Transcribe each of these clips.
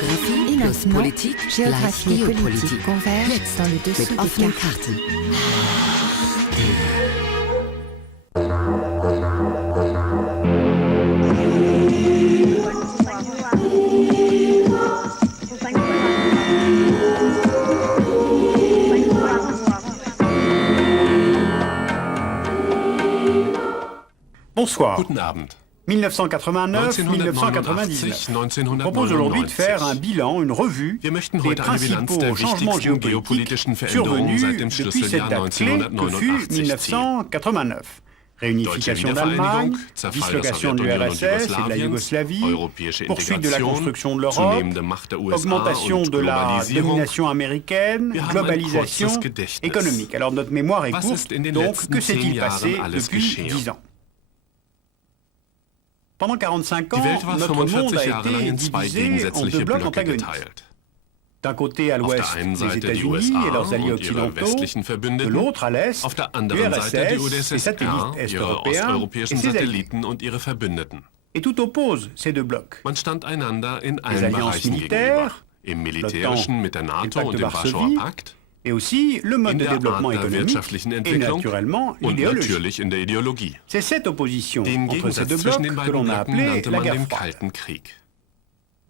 Geographie plus Politik gleich Geopolitik. Jetzt dans le dessous mit offenen Karten. Bonsoir. Guten Abend. 1989-1999. On propose aujourd'hui de faire un bilan, une revue Wir möchten des heute eine Bilanz principaux der changements wichtigsten géopolitiques geopolitischen Veränderungen survenus seit dem depuis Schlüsseljahr cette date clé que fut 1989 ziehen. 1989. Réunification d'Allemagne, dislocation de l'URSS et de la Yougoslavie, europäische poursuite de la Integration, construction de l'Europe, zunehmende Macht der USA augmentation und de la Globalisierung. domination américaine, Wir haben ein globalisation kurzes Gedächtnis. économique. Alors notre mémoire est Was courte, ist in den donc letzten que s'est-il 10 Jahren passé alles depuis geschehen? 10 ans? Pendant 45 Die ans, Welt war notre monde 45 a Jahre lang été in zwei divisé en gegensätzliche deux blocs Blöcke antagonistes. geteilt. D'un côté à Auf l'ouest, der einen les Seite die États-Unis USA et leurs alliés und ihre occidentaux, westlichen de Verbündeten, l'autre à l'est, auf der anderen Seite die l'URSS, les satellites UdSSR, ihre est-européens et osteuropäischen ses alliés. Satelliten und ihre Verbündeten. Et tout oppose ces deux blocs. Man stand einander in Les allen alliances Bereichen militaires, gegenüber. Im Militärischen mit der le NATO pacte und de dem Varsovie, Warschauer Pakt, et aussi le mode in de der développement Art der économique wirtschaftlichen et Entwicklung naturellement und l'idéologie. natürlich in der Ideologie. C'est cette opposition Den entre ces deux Gegensatz zwischen blocs den que beiden l'on a Blöcken appelé nannte la man guerre den froide. Kalten Krieg.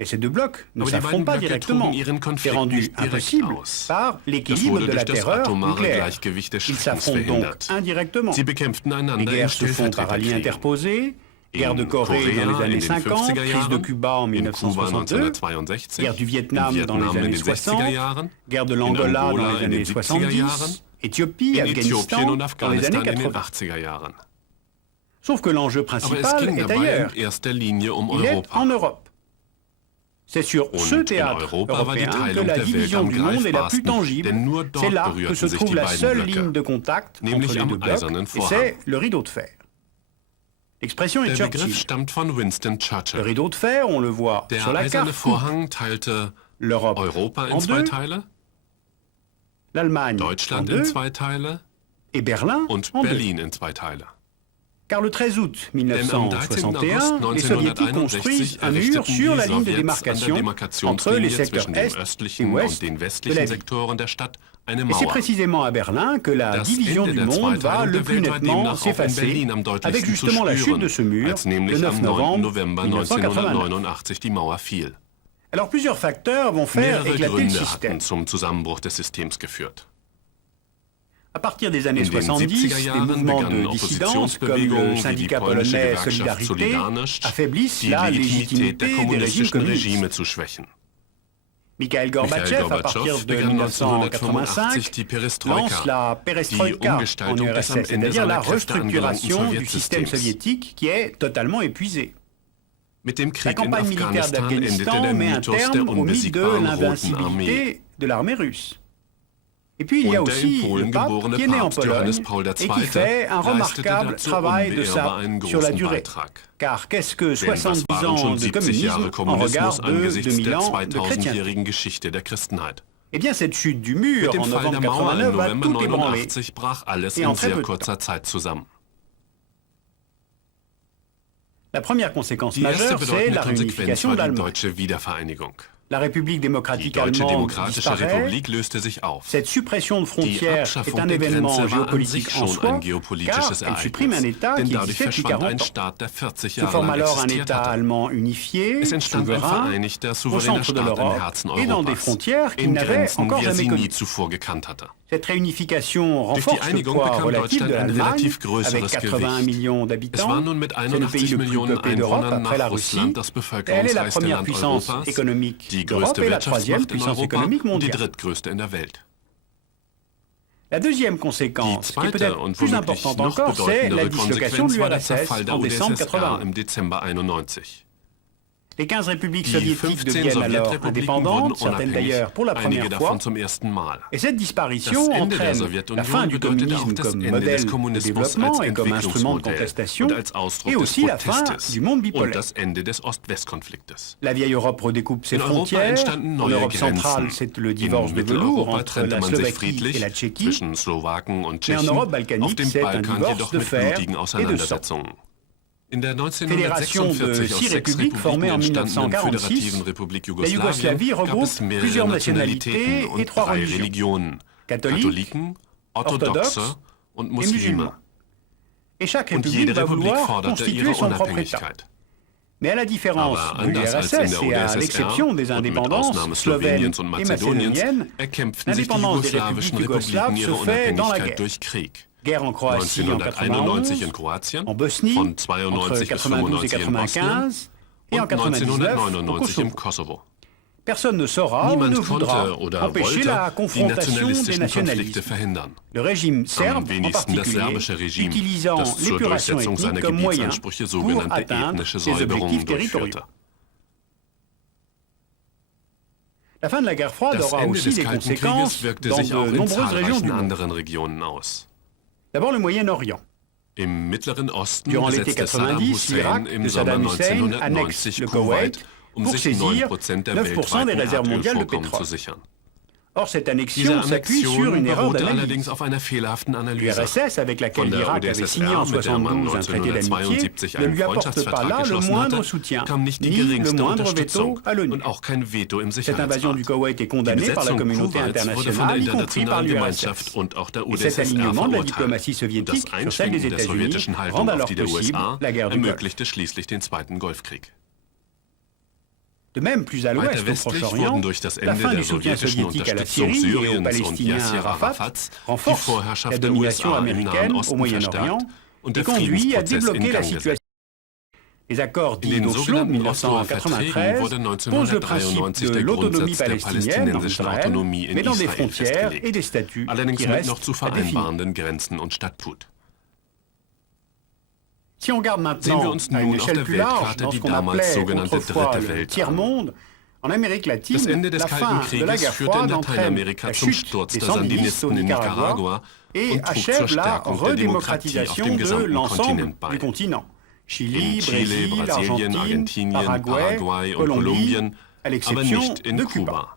Et ces deux blocs ne Aber die s'affrontent beiden pas Blöcke directement. trugen ihren C'est Konflikt rendu nicht direkt impossible aus. par Das l'équilibre wurde de la durch das terreur atomare nucléaire. Gleichgewicht des Ils Schreckens s'affrontent donc verhindert. indirectement. Sie bekämpften Les einander in guerres se font par alliés Stellvertreterkriegen. interposés, guerre de In Corée Korea dans les in années den 50, 50er crise de Jahren, Cuba en in Kuba 1962, 1962, guerre du Vietnam in dans les Vietnam in années den 60er 60, Jahren, guerre de in l'Angola Angola dans les in années den 70er Jahren, 70, Éthiopie, in Äthiopien Afghanistan und dans les Afghanistan années in den 80. 80er Jahren. Sauf que l'enjeu Aber es principal ging est dabei ailleurs. in erster Linie um Il est en Europa. Europe. C'est sur ce Und in théâtre Europa war die européen que Teilung la der Welt division am du monde est la plus greifbarsten, tangible. denn nur C'est dort là que berührten se sich trouve die la beiden seule Blöcke. ligne de contact entre Nämlich les am deux blocs, Eisernen et Vorhang. c'est le rideau de fer. L'expression est Der Begriff Churchill. stammt von Winston Le Churchill. rideau de fer, on le voit Der sur la Eiserne carte. Vorhang teilte L'Europe Europa en in zwei deux, Teile, l'Allemagne en Deutschland in deux zwei Teile et Berlin und en deux. Berlin in zwei Teile. Car le 13 août Denn am 13. 1961, August les Soviétiques 1961 construisent un mur errichteten sur die la ligne de Sowjets an der démarcation entre les Demarkationslinie secteurs zwischen dem Est et östlichen Ouest und den de la westlichen ville. Sektoren der Stadt eine Et c'est Mauer. précisément à Berlin que la Das division Ende du der monde va Zweiteilung le der plus Welt war nettement demnach auch in s'effacer, Berlin am avec deutlichsten zu justement la chute de ce spüren, mur als le nämlich 9 am 9. novembre November 1989. 1989 die Mauer fiel. Alors plusieurs facteurs vont faire Mehrere éclater le Gründe système. hatten zum Zusammenbruch des Systems geführt. À partir des années In den 70, 70er des Jahren mouvements begannen de dissidence comme le Oppositionsbewegungen wie die syndicat polnische polonais Gewerkschaft Solidarité Solidarność affaiblissent die la Legitimität légitimité der des régimes kommunistischen communistes. Regime zu schwächen. Mikhail Gorbatchev, à partir de begann 1985, die lance Perestroika, la die perestroïka en Umgestaltung des am URSS, Ende c'est-à-dire la seiner Kräfte angelangten restructuration du système Sowjetsystems. soviétique qui est totalement épuisé. Mit dem La Krieg in campagne militaire Afghanistan endete d'Afghanistan der met un Mythos der terme au mythe de unbesiegbaren Roten Armee. l'invincibilité de l'armée russe. Et puis il y a Und der in aussi Polen le pape geborene qui est né en Papst Johannes Pologne Paul et qui II. fait un leistete remarquable dazu travail de unbeirrbar ça einen sur la großen durée. Beitrag. Car qu'est-ce que Denn was 70 waren ans schon de 70 Jahre communisme en regard Kommunismus de angesichts 2000 der ans de chrétienté? 2000-jährigen Geschichte der Christenheit? Eh bien cette chute du mur Mit dem en Fall novembre der Mauer 89 im va November tout ébranler. 89 brach alles Et en in très sehr peu de kurzer Zeit zusammen. La première conséquence Die erste majeure, c'est bedeutende la Konsequenz réunification war die d'Allemagne. deutsche Wiedervereinigung. La République Die démocratique Deutsche allemande Demokratische disparaît. Republik löste sich auf. Cette suppression de Die frontières est Abschaffung un der événement Grenze war an géopolitique sich en schon soi, ein car geopolitisches elle supprime un Ereignis. État Denn qui dadurch existait depuis verschwand 40 ein ans. Staat, der 40 Se Jahre forme lang alors un existiert État hatte. allemand unifié, Es entstand ein souverain, vereinigter, au souveräner centre de Staat im l'Europe Herzen et dans des Europas, frontières qu'il in n'avait Grenzen, encore wie er jamais sie connues. nie zuvor gekannt hatte. Cette réunification Durch die renforce le Einigung poids bekam relatif de Deutschland ein l'Allemagne relativ avec größeres 81 Gewicht. millions Es d'habitants. war nun mit C'est le pays 81 le plus Millionen peuplé d'Europe Einwohnern après la nach Russie. Russland das Elle est la bevölkerungsreichste première Land puissance Europas, économique die d'Europe größte et la troisième Wirtschaftsmacht in puissance Europa économique und die mondiale. drittgrößte in der Welt. La deuxième Die conséquence, qui est zweite peut-être und plus womöglich importante noch encore, c'est la bedeutendere dislocation de Konsequenz war der l'URSS Zerfall der en décembre UdSSR 80. im Dezember 91. Les 15 républiques Die soviétiques 15 deviennent alors Sowjetrepubliken wurden indépendantes, certaines unabhängig, d'ailleurs pour la einige première fois. davon zum ersten Mal. Et cette Das disparition Ende der entraîne la Sowjetunion fin du bedeutete auch communisme das comme Ende modèle des de Kommunismus als développement et comme instrument de Entwicklungsmodell contestation, und als Ausdruck et des aussi la fin Protestes du monde und bipolaire. das Ende des Ost-West-Konfliktes. La vieille Europe redécoupe ses In Europa frontières. entstanden En neue Europe centrale, Grenzen. c'est le In divorce de velours Mitteleuropa entre trennte la man sich Slovaquie et friedlich la Tchéquie. zwischen Slowaken und Mais en Tschechen, Europe auf balkanique, dem c'est un Balkan divorce jedoch de mit fer blutigen et de sang. Auseinandersetzungen. In der Fédération de 1946 aus 6 6 Républiques formée en Republiken entstandenen 1946, föderativen Republik la Yougoslavie Jugoslawien gab regroupe es mehrere plusieurs nationalités Nationalitäten et und 3 3 religions, Religionen, catholiques, Katholiken, Orthodoxe orthodoxes und et Muslime. musulmans. Et chaque Und République jede va Republik vouloir forderte constituer ihre son propre État. Unabhängigkeit. Mais à la différence Aber de anders als in l'URSS der et à UdSSR l'exception des und mit indépendances Ausnahme slovènes Sloweniens und et Mazedoniens macédoniennes, erkämpften sich die l'indépendance des jugoslawischen républiques Republiken yougoslaves ihre se fait dans la Unabhängigkeit guerre. durch Krieg. Guerre en Croatie en 1991 in 91, Kroatien, en Bosnie von entre 92 bis 92 et 95 in Bosnien 95 et en und 99 au 1999 im Kosovo. Kosovo. Personne ne saura ou Niemand ne voudra konnte oder empêcher la wollte die confrontation des nationalistischen Konflikte nationalismes. verhindern. Le régime Am serbe, en wenigsten das particulier, serbische Regime, utilisant das zur l'épuration Durchsetzung ethnique seiner comme moyen Gebietsansprüche pour sogenannte atteindre ethnische ses objectifs Säuberungen territoriaux. durchführte. La fin de la guerre froide Das aura Ende aussi des des Kalten conséquences Krieges wirkte dans sich auch de in nombreuses régions zahlreichen du monde. anderen Regionen aus. D'abord le Moyen-Orient. Im Mittleren Osten Durant l'été besetzte Saddam 90, Hussein l'Irak im de Sommer Saddam Hussein annexe 1990 le Kuwait, Koweït um pour sich saisir 9% der 9% des weltweiten réserves mondiales de Erdölvorkommen zu pétrole. sichern. Or, cette Diese annexion s'appuie sur Annexion une erreur beruhte d'analyse. allerdings auf einer fehlerhaften Analyse. L'URSS, avec laquelle Von der l'Irak avait signé en UdSSR, mit der man 1972 un traité d'amitié, 1972 ne einen lui apporte pas là Freundschaftsvertrag le geschlossen moindre hatte, soutien, kam nicht die ni le geringste moindre veto Unterstützung à l'ONU. und auch kein Veto im Cette invasion du Sicherheitsrat. Koweït est Die condamnée par la Besetzung communauté Kuwaits wurde von der internationale, y compris par internationalen l'URSS. Gemeinschaft und auch der Et cet UdSSR alignement de la verurteilt. diplomatie Und das soviétique sur celle des Einschränken der États-Unis sowjetischen rend Haltung auf alors die der possible USA la guerre du Golfe. ermöglichte schließlich den Zweiten Golfkrieg. De même, plus à Weiter l'ouest, au westlich Proche-Orient, wurden durch das la Ende fin der du soutien sowjetischen soviétique à la Unterstützung Syrie et aux Syriens und Palestiniens Yasser Arafat Arafats die renforce Vorherrschaft la der domination USA im américaine Nahen au Osten Moyen-Orient verstärkt und et der conduit à Friedensprozess in débloquer la Gang situation. gesetzt. Les accords In dits den d'Oslo de sogenannten Osloer Verträgen 1993 wurde posent le principe 1993 de der l'autonomie Grundsatz der palestinienne en palästinensischen Israël, Autonomie in mais dans des Israel frontières et des festgelegt. statuts Allerdings qui mit noch restent zu à définir. vereinbarenden Grenzen und Statut. Si on regarde Sehen wir maintenant uns à une nun auf échelle der plus large, Weltkarte dans ce die qu'on damals appelait sogenannte autrefois Dritte le Welt an. tiers-monde, en Amérique latine, Das Ende des la Kalten fin de la Krieges guerre führte in froide entraîne Lateinamerika la zum chute Sturz des der sandinistes au Sandinisten in Nicaragua Nicaragua et und trug zur achève la Stärkung der Demokratie auf redémocratisation dem de gesamten l'ensemble Kontinent bei. du continent. Chili, In Chile, Brésil, Brasilien, Argentine, Argentinien, Paraguay, Paraguay und Colombie, Kolumbien, à aber l'exception nicht in de Kuba. Cuba.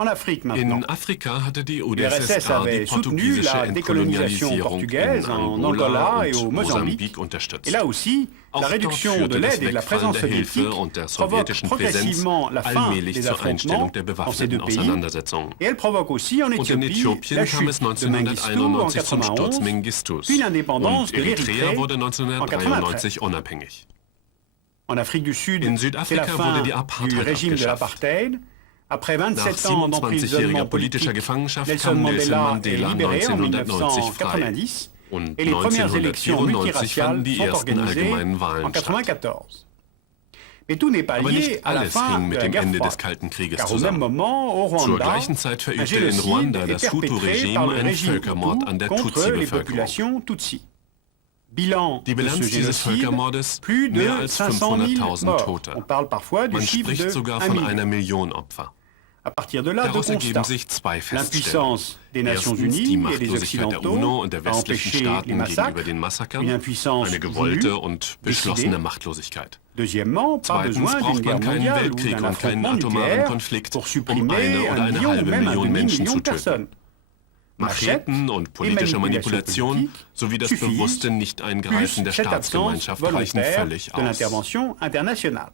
En Afrique maintenant. In Afrika hatte die L'URSS UdSSR die avait soutenu portugiesische la décolonisation Entkolonialisierung portugaise in en Angola Angola et au und Mozambique. Mosambik unterstützt. Et là aussi, Auch la dort réduction de führte das l'aide et de la Wegfallen présence der Hilfe soviétique und der provoque sowjetischen Präsenz progressivement la fin allmählich des zur affrontements Einstellung der dans ces deux bewaffneten pays. Auseinandersetzungen. Et elle provoque aussi en Und in Éthiopie Äthiopien la kam es chute de Mengistu en 1991 zum Sturz 91, Mengistus. puis l'indépendance Und de Eritrea l'Érythrée wurde en 1993 unabhängig. En Afrique du Sud, In c'est la Südafrika fin wurde die du Apartheid régime de abgeschafft. l'apartheid. Après Nach 27 ans 27-jähriger d'emprisonnement politischer politique, Gefangenschaft Nelson kam Nelson Mandela est Mandela libéré en 1990 frei. 1990 Und et les premières élections 1994 fanden multiraciales die sont ersten organisées allgemeinen Wahlen en statt. 1994. Mais tout n'est pas Aber lié nicht à la alles fin hing de mit la dem guerre Ende des froide. Kalten Krieges Car au même zusammen. moment, au Zur Rwanda, gleichen Zeit un verübte in génocide Ruanda est das perpétré Hutu-Regime par le einen régime Völkermord Hutu an der contre les Tutsi-Bevölkerung. populations Tutsi. Bilan Die de ce Bilanz dieses génocide, Völkermordes, plus de mehr als 500 000 500.000 morts. Tote. On parle parfois du Man chiffre spricht de sogar 1 von million. einer Million Opfer. À partir de là, deux Daraus ergeben constats. sich zwei Feststellungen. L'impuissance des Nations Erstens die Unies et des Machtlosigkeit der Occidentaux UNO und der à westlichen empêcher les Staaten gegenüber massacres, den Massakern, une impuissance eine gewollte voulue, und beschlossene décidée. Machtlosigkeit. Deuxièmement, pas Zweitens besoin d'une braucht guerre man keinen mondiale ou Weltkrieg d'un und keinen affrontement atomaren nucléaire Konflikt, pour um supprimer eine oder 1 eine million ou halbe même un Million Menschen demi-million zu de personnes. töten. Macheten und politische Manipulation sowie das bewusste plus Nicht-Eingreifen der cette absence Staatsgemeinschaft reichen volontaire völlig de aus. l'intervention internationale.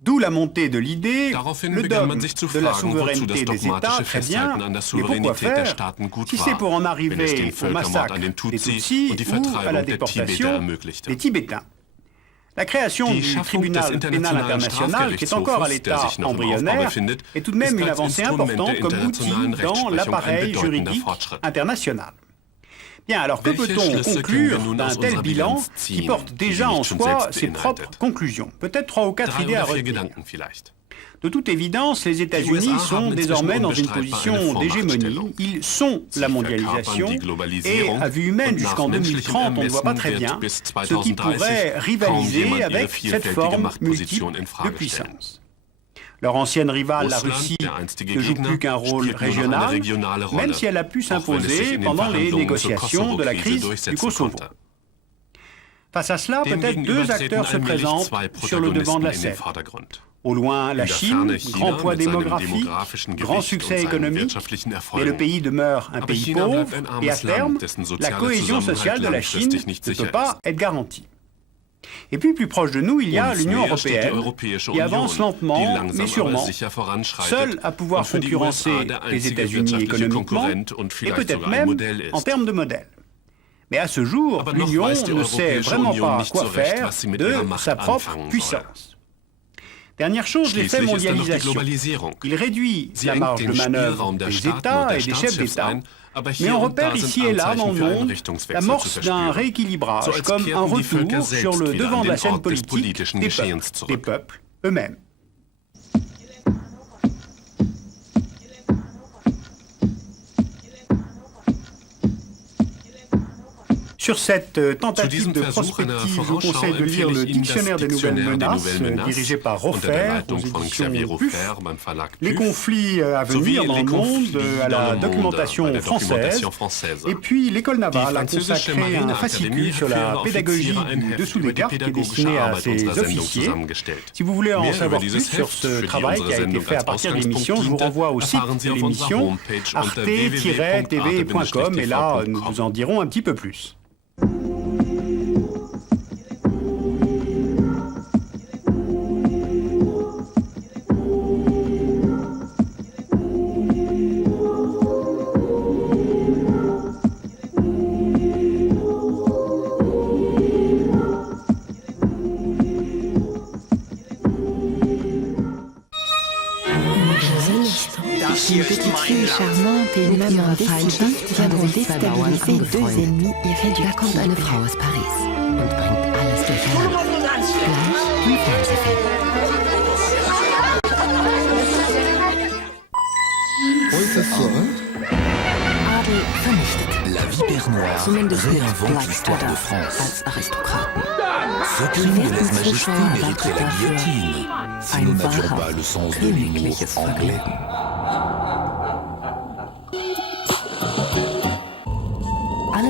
D'où la montée de l'idée, Daraufhin le begann man dogme sich zu de la fragen, wozu das souveraineté des États, dogmatische très bien, Festhalten an der mais pourquoi Souveränität der faire Staaten gut si c'est pour en war, wenn es den arriver au Völkermord massacre an den des Tutsi Tutsis und die ou à la Vertreibung der Tibeter déportation ermöglichte. des Tibétains. La création Die du Schaffung des tribunal pénal Internationalen international, qui est encore à Strafgerichtshofes, der l'état sich noch im Aufbau embryonnaire, befindet, est tout de même ist une als avancée Instrument der importante comme internationalen outil dans Rechtsprechung ein l'appareil bedeutender juridique Fortschritt. international. Bien, alors que Welche peut-on Schlüsse können wir conclure nun d'un aus tel unserer bilan Bilanz qui ziehen, porte die déjà nicht en schon soi selbst ses propres beinhaltet? conclusions? Peut-être 3 ou 4 3 idées à oder 4 retenir. Gedanken vielleicht. De toute évidence, les États-Unis USA sont haben désormais inzwischen dans une unbestreitbar position eine d'hégémonie. Vormachtstellung. Ils sont Sie la verkörpern mondialisation die et Globalisierung à vue humaine und nach jusqu'en menschlichem 2030, on ne voit pas Ermessen très wird bien bis ce qui 2030 pourrait kaum rivaliser jemand ihre avec cette vielfältige forme Machtposition multiple in de Frage stellen. puissance. Leur ancienne rivale, la Russland, Russie, der einstige ne joue Gegner, plus qu'un rôle spielt nur noch eine régional, regionale Rolle, même si elle a pu auch wenn es sich s'imposer in den pendant les Verhandlungen zur négociations de la Kosovo-Krise crise du durchsetzen Kosovo. konnte. Face à cela, peut-être Demgegenüber deux treten acteurs se allmählich présentent zwei sur le devant de Protagonisten la in den scène. Vordergrund. Au loin, la Chine, grand poids démographique, grand succès économique, mais le pays demeure un pays pauvre et à terme, la cohésion sociale de la Chine ne peut pas être garantie. Et puis plus proche de nous, il y a l'Union européenne qui avance lentement mais sûrement, seule à pouvoir concurrencer les États-Unis économiquement et peut-être même en termes de modèle. Mais à ce jour, l'Union ne sait vraiment pas quoi faire de sa propre puissance. Dernière chose, l'effet mondialisation. Il réduit la marge de manœuvre des États et des chefs d'État, mais on repère ici et là dans le monde l'amorce d'un rééquilibrage comme un retour sur le devant de la scène politique des peuples eux-mêmes. Sur cette tentative de prospective, je vous conseille de lire le Dictionnaire des nouvelles menaces, dirigé par Rofer, aux éditions PUF, les conflits à venir dans le monde, à la documentation française, et puis l'école navale a consacré un fascicule sur la pédagogie du dessous des cartes qui est destiné à ses officiers. Si vous voulez en savoir plus sur ce travail qui a été fait à partir de l'émission, je vous renvoie au site de l'émission arte-tv.com, et là, nous vous en dirons un petit peu plus. Une petite fille charmante et une maman décidée viendront déstabiliser deux ennemis irréductibles. Da kommt eine Frau aus Paris und bringt alles durcheinander. Gleich im Fernsehfilm. Adel vernichtet. La vipère noire réinvente l'histoire de France. Als Aristokraten. Aucune de lèse majesté mériterait la guillotine si nous n'avions pas le sens de l'humour anglais.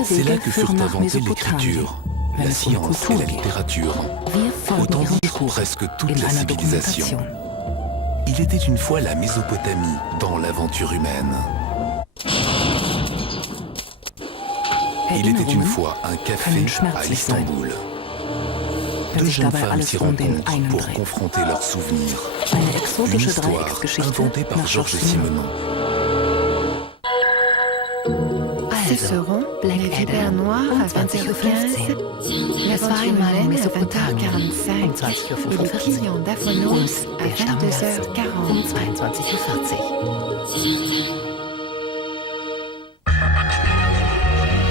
C'est là que furent inventées l'écriture, la science et la littérature, autant dire presque toute la civilisation. Il était une fois la Mésopotamie dans l'aventure humaine. Il était une fois un café à Istanbul. Deux jeunes femmes s'y rencontrent pour confronter leurs souvenirs. Une histoire inventée par Georges Simenon. Ce seront la vipère noire à 20h15, la soirée marraine à 20h45 et le client d'Aphonos à 22h40.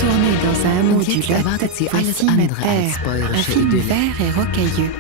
Tourné dans un hameau du lac, voici Madère, un film vert et rocailleux.